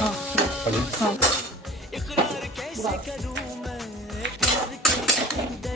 हाँ हाँ जी। हाँ। इकरार कैसे वाह। करूं मैं प्यार के अंदर